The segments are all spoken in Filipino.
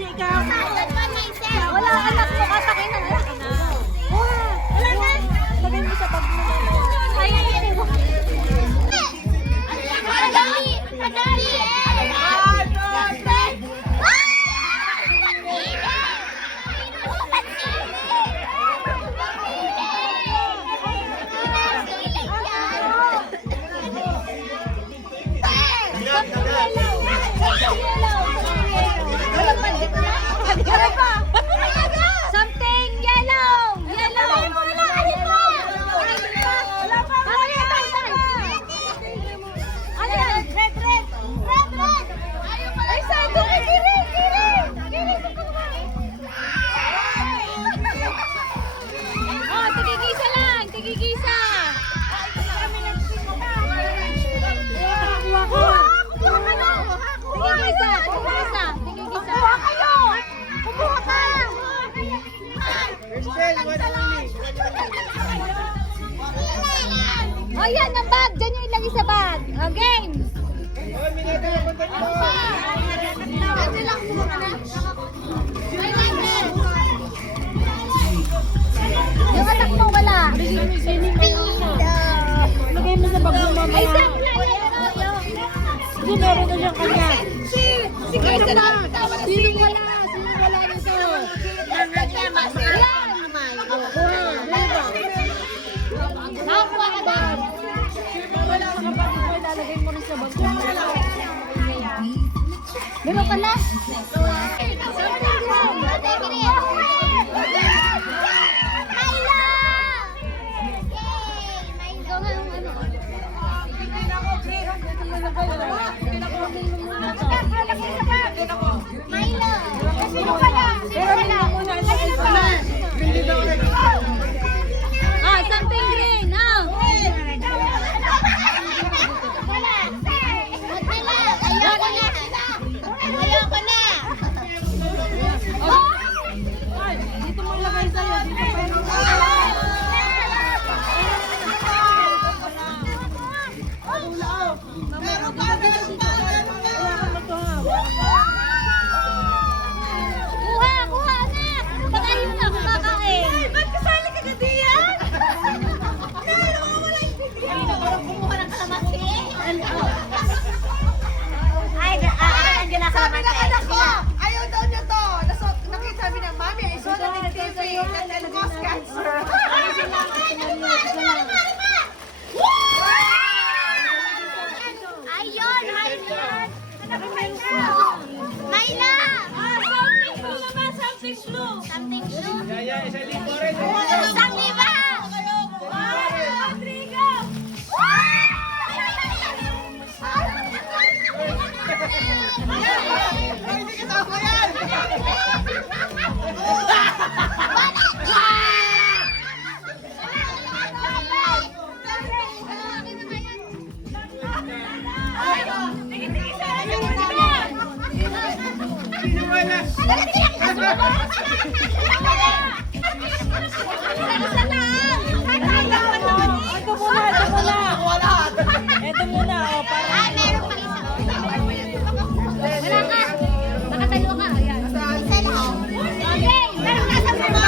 kasi ikaw. Wala, anak mo, kasakin na. Wala na. Lagay mo sa bag mo. Ay. Madali! Madali! Something yellow! Yellow! Ano yan? Red, red! Red, red! Ay, sado! Kiring! Kiring! Kiring! Oh, tigigisa lang! Tigigisa! Kuha ka! Tigigisa! Tigigisa! Tigigisa! Kuha kayo! Kumuha ka! Oh, yan ang bag! Diyan yung ilagay sa bag! Oh, game! Yung anak mo wala! Lagay mo sa bag mo, mama. Ay, Sam! Hindi, meron na siyang kanya. Si Kaysa na! Sino wala? Sino wala nito? Yan! Nakakuha ka ba? Wala ka kapatid mo, ilalagay mo rin sa bag mo. Meron ka na? Ah, something green. Ah. Ayoko na. Dito mo ilagay sa'yo. Dito pa. Kuha, kuha anak. Patayin na kung kakain. Ay, ba't kasali ka na diyan? Kaya mo wala yung bigyan. Parang kumuha ng kalamansi. Ay, nandiyan na Sabi kalamansi. ng anak ko, ayaw daw niya to. Nakita sabi ng mami, I saw that in TV that cause cancer. Ayun, Myla! Myla! Something blue naman, something blue. Something blue? Isang liba! Rodrigo! Hindi kita ako yan. Ito muna, ito muna. Ito muna, oh, para. Ah, meron pa isa. Wala ka. Nakatayo ka. Ayan. Isa lang. Okay. Meron na sa mga.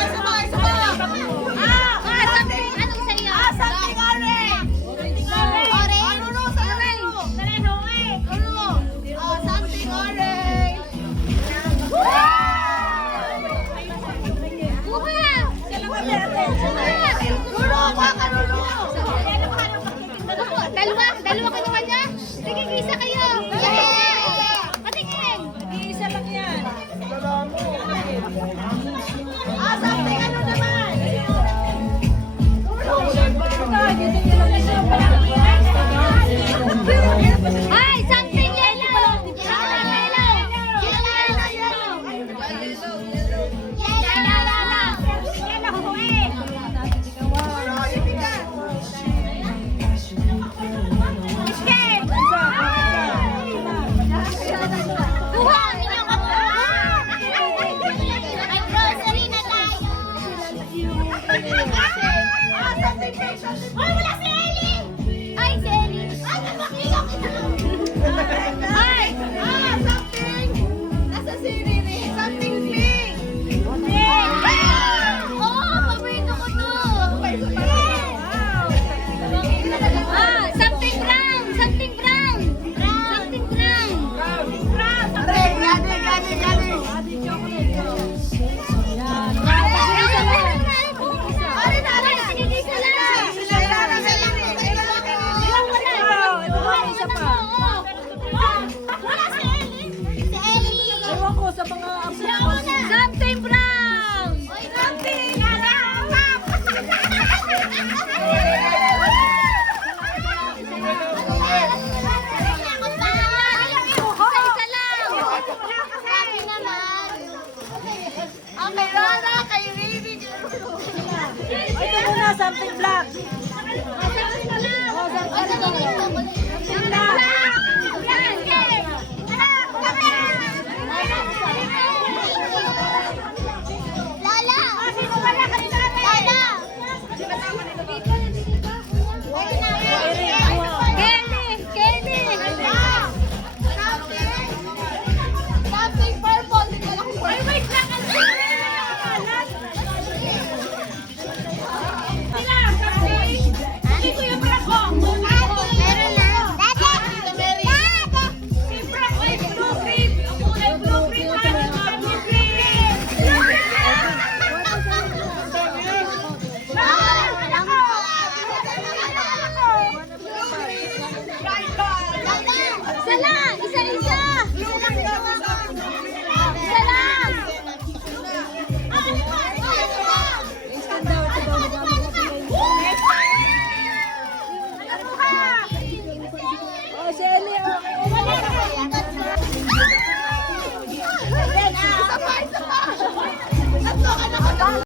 Something. Anong sa'yo? Something orange. Orange. Ano sa orange? Oh, something orange. Kuha. Dalawa ka naman niya? Tigigisa kayo. Patingin. Isa lang yan. Something ano naman? Ay, something yellow. Something yellow. Something Jumping Vlog. Ay, sa kanila lang. Ay, sa kanila lang.